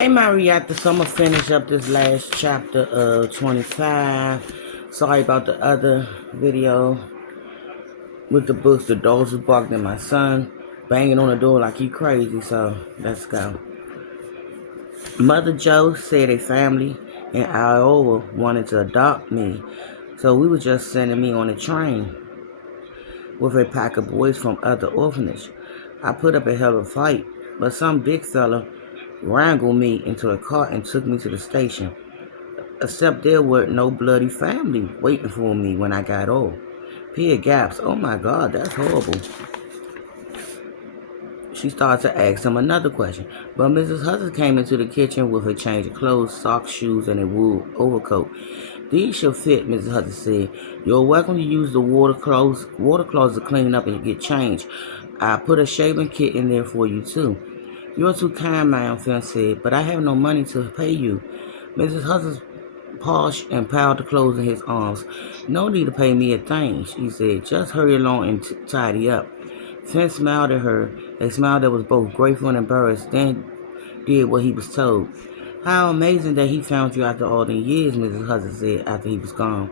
Hey, my reactor, so I'm gonna finish up this last chapter of 25. Sorry about the other video with the books. The dogs was barking at my son, banging on the door like he crazy, so let's go. Mother Joe said a family in Iowa wanted to adopt me, so we were just sending me on a train with a pack of boys from other orphanage. I put up a hell of a fight, but some big fella wrangled me into a car and took me to the station. Except there were no bloody family waiting for me when I got off. Pia gasped, "Oh my God, that's horrible." She started to ask him another question, but Mrs. Hudson came into the kitchen with a change of clothes, socks, shoes, and a wool overcoat. "These shall fit," Mrs. Hudson said. "You're welcome to use the water closet to clean up and get changed. I put a shaving kit in there for you too." "You're too kind, ma'am," Finn said, "but I have no money to pay you." Mrs. Hudson paused and piled the clothes in his arms. "No need to pay me a thing," she said. "Just hurry along and tidy up." Finn smiled at her, a smile that was both grateful and embarrassed, then did what he was told. "How amazing that he found you after all the years," Mrs. Hudson said after he was gone.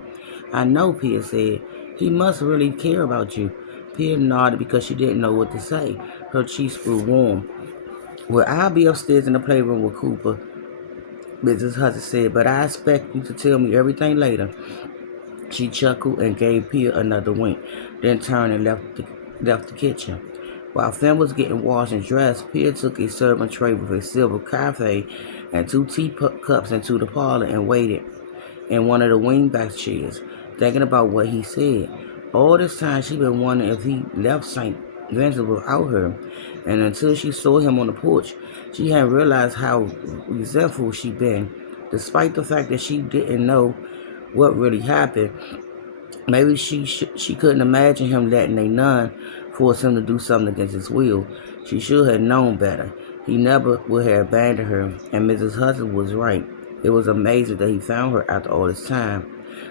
"I know," Pia said. "He must really care about you." Pia nodded because she didn't know what to say. Her cheeks grew warm. "Well, I'll be upstairs in the playroom with Cooper," Mrs. Hudson said, "but I expect you to tell me everything later." She chuckled and gave Pia another wink, then turned and left the kitchen. While Finn was getting washed and dressed, Pia took a serving tray with a silver café and two teacups into the parlor and waited in one of the wingback chairs, thinking about what he said. All this time she'd been wondering if he left St. Vincent without her, and until she saw him on the porch, she hadn't realized how resentful she'd been, despite the fact that she didn't know what really happened. Maybe she couldn't imagine him letting a nun force him to do something against his will. She should have known better. He never would have abandoned her, and Mrs. Hudson was right. It was amazing that he found her after all this time.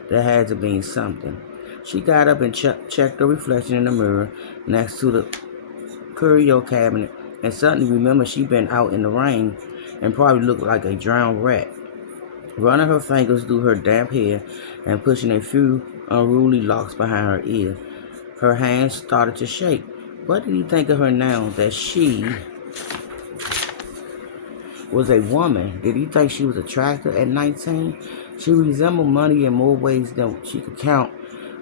There had to be something. She got up and checked the reflection in the mirror next to the curio cabinet, and suddenly remembered she'd been out in the rain and probably looked like a drowned rat. Running her fingers through her damp hair and pushing a few unruly locks behind her ear, her hands started to shake. What did he think of her now that she was a woman? Did he think she was attractive at 19? She resembled money in more ways than she could count,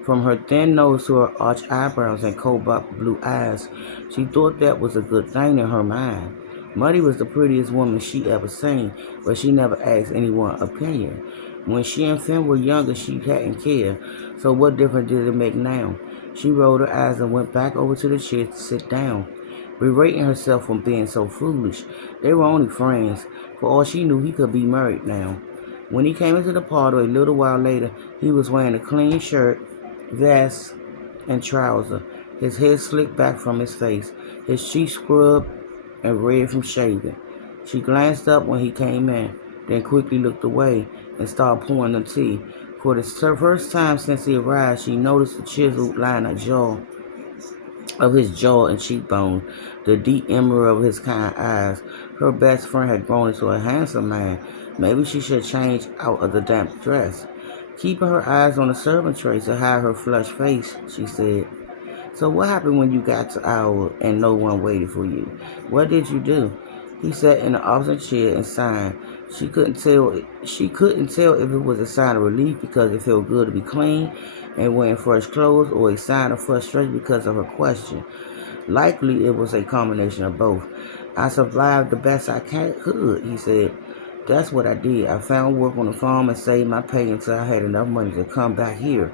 from her thin nose to her arched eyebrows and cobalt blue eyes. She thought that was a good thing in her mind. Muddy was the prettiest woman she ever seen, but she never asked anyone's opinion. When she and Finn were younger, she hadn't cared, so what difference did it make now? She rolled her eyes and went back over to the chair to sit down, berating herself for being so foolish. They were only friends. For all she knew, he could be married now. When he came into the parlor a little while later, he was wearing a clean shirt, vest, and trouser, his hair slicked back from his face, his cheeks scrubbed and red from shaving. She glanced up when he came in, then quickly looked away and started pouring the tea. For the first time since he arrived, she noticed the chiseled line of his jaw and cheekbone, the deep emerald of his kind eyes. Her best friend had grown into a handsome man. Maybe she should change out of the damp dress. Keeping her eyes on the serving tray to hide her flushed face, she said, "So what happened when you got to Iowa and no one waited for you? What did you do?" He sat in the opposite chair and sighed. She couldn't tell. She couldn't tell if it was a sign of relief because it felt good to be clean and wearing fresh clothes, or a sign of frustration because of her question. Likely, it was a combination of both. "I survived the best I could," he said. "That's what I did. I found work on the farm and saved my pay until I had enough money to come back here.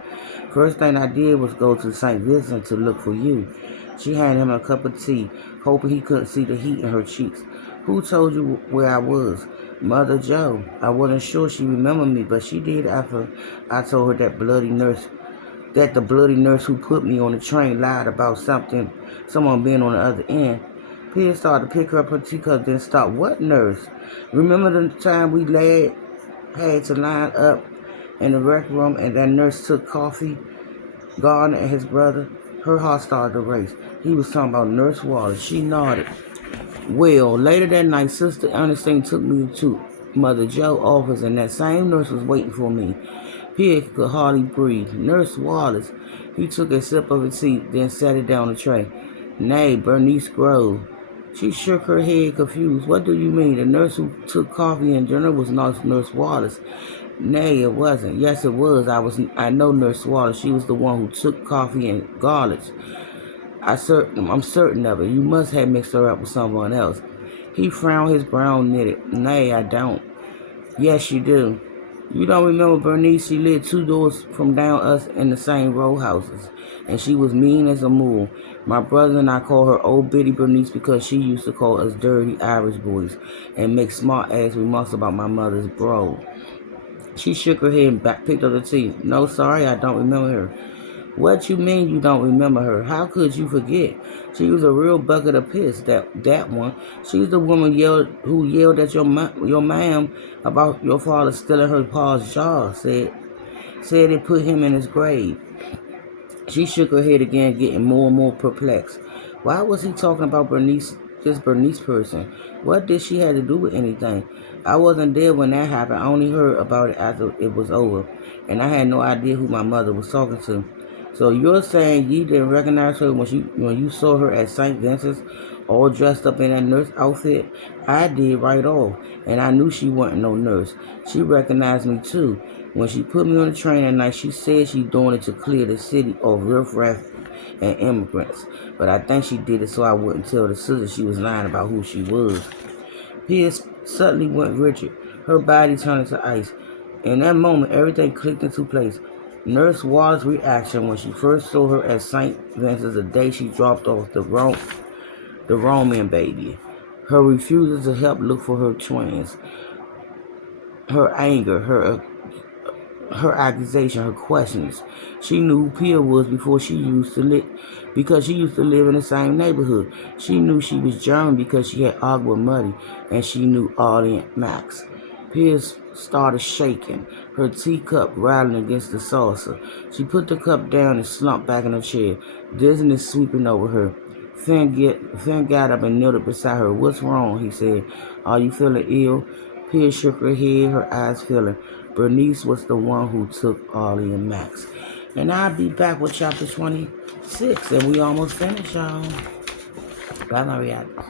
First thing I did was go to St. Vincent to look for you." She handed him a cup of tea, hoping he couldn't see the heat in her cheeks. "Who told you where I was?" "Mother Joe. I wasn't sure she remembered me, but she did after I told her that the bloody nurse who put me on the train lied about someone being on the other end." Pia started to pick up her teacup, then stopped. "What nurse? Remember the time we had to line up in the rec room and that nurse took coffee? Gardner and his brother?" Her heart started to race. He was talking about Nurse Wallace. She nodded. Well, later that night, Sister Ernestine took me to Mother Joe's office, and that same nurse was waiting for me. Pig could hardly breathe. Nurse Wallace. He took a sip of his tea, then set it down the tray. Nay, Bernice Grove. She shook her head, confused. What do you mean? The nurse who took coffee and dinner was not Nurse Wallace. Nay, it wasn't. Yes, it was. I know Nurse Wallace. She was the one who took coffee and garlics. I'm certain of it. You must have mixed her up with someone else. He frowned, his brow knitted. Nay, I don't. Yes, you do. You don't remember Bernice? She lived 2 doors from down us in the same row houses. And she was mean as a mule. My brother and I call her Old Biddy Bernice because she used to call us dirty Irish boys and make smart ass remarks about my mother's bro. She shook her head and picked up the tea. No, sorry, I don't remember her. What you mean you don't remember her? How could you forget? She was a real bucket of piss, that one. She's the woman who yelled at your ma'am about your father stealing her pa's jar, said it put him in his grave. She shook her head again, getting more and more perplexed. Why was he talking about this Bernice person? What did she have to do with anything? I wasn't there when that happened. I only heard about it after it was over, and I had no idea who my mother was talking to. So you're saying you didn't recognize her when you saw her at St. Vincent's, all dressed up in that nurse outfit? I did right off, and I knew she wasn't no nurse. She recognized me too. When she put me on the train that night, she said she's doing it to clear the city of riffraff and immigrants. But I think she did it so I wouldn't tell the sister she was lying about who she was. Pierce suddenly went rigid. Her body turned into ice. In that moment, everything clicked into place. Nurse Wallace's reaction when she first saw her at St. Vincent's the day she dropped off the Roman baby. Her refusal to help look for her twins. Her anger, her accusation, her questions. She knew who Pia was because she used to live in the same neighborhood. She knew she was German because she had Agua Muddy, and she knew Ollie and Max. Pia started shaking, her teacup rattling against the saucer. She put the cup down and slumped back in her chair, dizziness sweeping over her. Finn got up and knelt beside her. What's wrong? He said. Are you feeling ill? Pia shook her head, her eyes filling. Bernice was the one who took Ollie and Max. And I'll be back with chapter 26, and we almost finished, y'all. Bye, my reactors.